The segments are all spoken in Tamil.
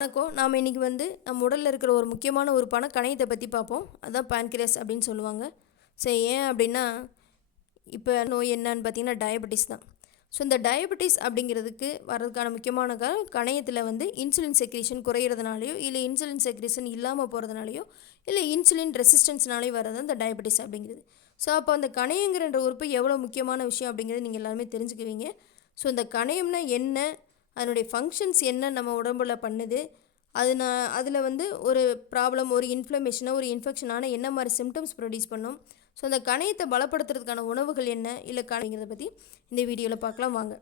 வணக்கம். நாம் இன்றைக்கி வந்து நம்ம உடலில் இருக்கிற ஒரு முக்கியமான உறுப்பான கணையத்தை பற்றி பார்ப்போம். அதுதான் பேன்கிரியாஸ் அப்படின்னு சொல்லுவாங்க. ஸோ ஏன் அப்படின்னா இப்போ நோய் என்னன்னு பார்த்தீங்கன்னா டயபெட்டிஸ் தான். ஸோ இந்த டயபெட்டிஸ் அப்படிங்கிறதுக்கு வர்றதுக்கான முக்கியமான காரணம் கணையத்தில் வந்து இன்சுலின் செக்ரேஷன் குறையிறதுனாலையோ இல்லை இன்சுலின் செக்ரேஷன் இல்லாமல் போகிறதுனாலையோ இல்லை இன்சுலின் ரெசிஸ்டன்ஸ்னாலே வர்றது இந்த டயபெட்டிஸ் அப்படிங்கிறது. ஸோ அப்போ அந்த கணையங்கிற உறுப்பு எவ்வளோ முக்கியமான விஷயம் அப்படிங்கிறது நீங்கள் எல்லாருமே தெரிஞ்சுக்குவீங்க. ஸோ இந்த கணையம்னா என்ன? அதனுடைய ஃபங்க்ஷன்ஸ் என்ன நம்ம உடம்புல பண்ணுது அது நான் அதில் வந்து ஒரு ப்ராப்ளம் ஒரு இன்ஃப்ளமேஷனாக ஒரு இன்ஃபெக்ஷனான என்ன மாதிரி சிம்டம்ஸ் ப்ரொடியூஸ் பண்ணும். ஸோ அந்த கணையத்தை பலப்படுத்துறதுக்கான உணவுகள் என்ன இல்லை கணைங்கிறத பற்றி இந்த வீடியோவில் பார்க்கலாம் வாங்க.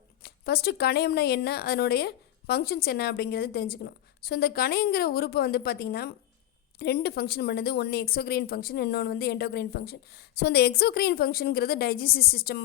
ஃபஸ்ட்டு கணையம்னா என்ன அதனுடைய ஃபங்க்ஷன்ஸ் என்ன அப்படிங்கிறது தெரிஞ்சுக்கணும். ஸோ இந்த கணையங்கிற உறுப்பை வந்து பார்த்திங்கன்னா ரெண்டு ஃபங்க்ஷன் பண்ணுது. ஒன்று எக்ஸோக்ரைன் ஃபங்க்ஷன் இன்னொன்று வந்து எண்டோக்ரைன் ஃபங்க்ஷன் ஸோ அந்த எக்ஸோக்ரைன் ஃபங்க்ஷனுங்கிறது டைஜஸ்டிவ் சிஸ்டம்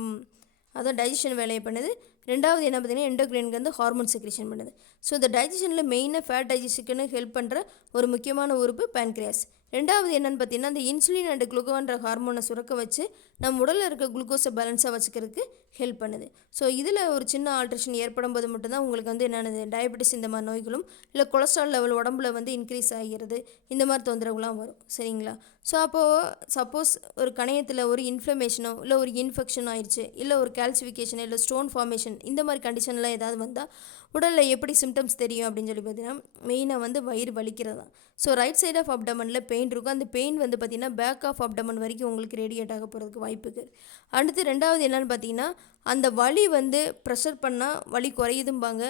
அதான் டைஜஷன் வேலையை பண்ணுது. ரெண்டாவது என்ன பார்த்தீங்கன்னா எண்டோக்ரைனுக்கு வந்து ஹார்மோன் செக்ரேஷன் பண்ணுது. ஸோ இந்த டைஜஷனில் மெயினாக ஃபேட் டைஜஷனுக்கு ஹெல்ப் பண்ணுற ஒரு முக்கியமான உறுப்பு பேன்க்ரியாஸ் ரெண்டாவது என்னென்னு பார்த்தீங்கன்னா அந்த இன்சுலின் அண்ட் குளுக்கோன்ற ஹார்மோனை சுரக்க வச்சு நம்ம உடலில் இருக்க குளுக்கோஸை பேலன்ஸாக வச்சுக்கிறதுக்கு ஹெல்ப் பண்ணுது. ஸோ இதில் ஒரு சின்ன ஆல்ட்ரேஷன் ஏற்படும் போது மட்டும்தான் உங்களுக்கு வந்து என்னென்னது டயபெட்டிஸ் இந்த மாதிரி நோய்களும் இல்லை கொலஸ்ட்ரால் லெவல் உடம்புல வந்து இன்க்ரீஸ் ஆகிறது இந்த மாதிரி தொந்தரவுலாம் வரும். சரிங்களா? ஸோ அப்போது சப்போஸ் ஒரு கணையத்தில் ஒரு இன்ஃப்ளமேஷனோ இல்லை ஒரு இன்ஃபெக்ஷன் ஆயிடுச்சு இல்லை ஒரு கால்சிஃபிகேஷன் இல்லை ஸ்டோன் ஃபார்மேஷன் இந்த மாதிரி கண்டிஷன்லாம் ஏதாவது வந்தால் உடலில் எப்படி சிம்டம்ஸ் தெரியும் அப்படின்னு சொல்லி பார்த்தீங்கன்னா மெயினாக வந்து வயிறு வலிக்கிறது தான் ஸோ ரைட் சைட் ஆஃப் அப்டமனில் பெயின் இருக்கும் அந்த பெயின் வந்து பார்த்திங்கன்னா பேக் ஆஃப் அப்டமன் வரைக்கும் உங்களுக்கு ரேடியேட் ஆக போகிறதுக்கு வாய்ப்பு இருக்குது அடுத்து ரெண்டாவது என்னென்னு பார்த்தீங்கன்னா அந்த வலி வந்து ப்ரெஷர் பண்ணால் வலி குறையுதும்பாங்க.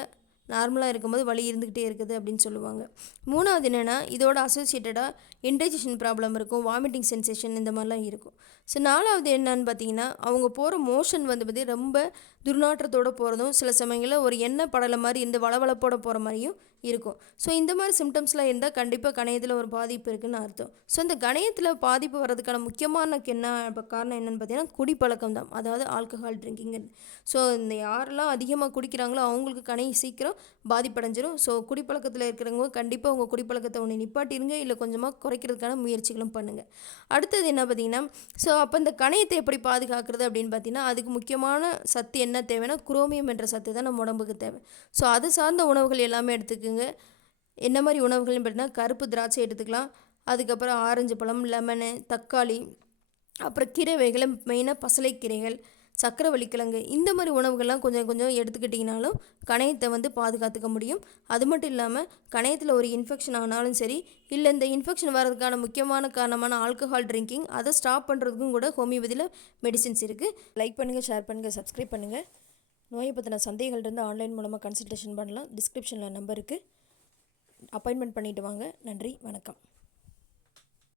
நார்மலாக இருக்கும்போது வலி இருந்துக்கிட்டே இருக்குது அப்படின்னு சொல்லுவாங்க. மூணாவது என்னென்னா இதோட அசோசியேட்டடாக இன்டைஜஷன் ப்ராப்ளம் இருக்கும் வாமிட்டிங் சென்சேஷன் இந்த மாதிரிலாம் இருக்கும். ஸோ நாலாவது என்னன்னு பார்த்தீங்கன்னா அவங்க போகிற மோஷன் வந்து பார்த்தி ரொம்ப துர்நாற்றத்தோடு போகிறதும் சில சமயங்களில் ஒரு எண்ணெய் படலை மாதிரி இந்த வளவளப்போட போகிற மாதிரியும் இருக்கும். ஸோ இந்த மாதிரி சிம்டம்ஸ்லாம் இருந்தால் கண்டிப்பாக கணையத்தில் ஒரு பாதிப்பு இருக்குதுன்னு அர்த்தம். ஸோ இந்த கணையத்தில் பாதிப்பு வர்றதுக்கான முக்கியமான என்ன காரணம் என்னென்னு பார்த்தீங்கன்னா குடிப்பழக்கம் தான். அதாவது ஆல்கஹால் ட்ரிங்கிங் ஸோ இந்த யாரெல்லாம் அதிகமாக குடிக்கிறாங்களோ அவங்களுக்கு கணை சீக்கிரம் பாதிப்படைஞ்சிரும். ஸோ குடிப்பழக்கத்தில் இருக்கிறவங்க கண்டிப்பாக உங்கள் குடிப்பழக்கத்தை ஒன்று நிப்பாட்டிருங்க. இல்லை கொஞ்சமாக குறைக்கிறதுக்கான முயற்சிகளும் பண்ணுங்கள் அடுத்தது என்ன பார்த்தீங்கன்னா ஸோ அப்போ இந்த கணையத்தை எப்படி பாதுகாக்கிறது அப்படின்னு பார்த்தீங்கன்னா அதுக்கு முக்கியமான சத்து என்ன தேவைன்னா குரோமியம் என்ற சத்து தான் நம்ம உடம்புக்கு தேவை. ஸோ அது சார்ந்த உணவுகள் எல்லாமே எடுத்துக்கோங்க. என்ன மாதிரி உணவுகள்னு பார்த்தீங்கன்னா கருப்பு திராட்சை எடுத்துக்கலாம். அதுக்கப்புறம் ஆரஞ்சு பழம் லெமனு தக்காளி அப்புறம் கீரை வகைகளை மெயினாக பசலைக்கீரைகள் சக்கரவள்ளி கிழங்கு இந்த மாதிரி உணவுகள்லாம் கொஞ்சம் கொஞ்சம் எடுத்துக்கிட்டிங்கனாலும் கணையத்தை வந்து பாதுகாத்துக்க முடியும். அது மட்டும் இல்லாமல் கணையத்தில் ஒரு இன்ஃபெக்ஷன் ஆனாலும் சரி இல்லை இந்த இன்ஃபெக்ஷன் வர்றதுக்கான முக்கியமான காரணமான ஆல்கஹால் ட்ரிங்கிங் அதை ஸ்டாப் பண்ணுறதுக்கும் கூட ஹோமியோபதியில் மெடிசின்ஸ் இருக்குது லைக் பண்ணுங்கள் ஷேர் பண்ணுங்கள் சப்ஸ்கிரைப் பண்ணுங்கள் நோயை பற்றின சந்தேகங்கள் இருந்து ஆன்லைன் மூலமாக கன்சல்டேஷன் பண்ணலாம். டிஸ்கிரிப்ஷனில் நம்பருக்கு அப்பாயின்மெண்ட் பண்ணிவிட்டு வாங்க. நன்றி வணக்கம்.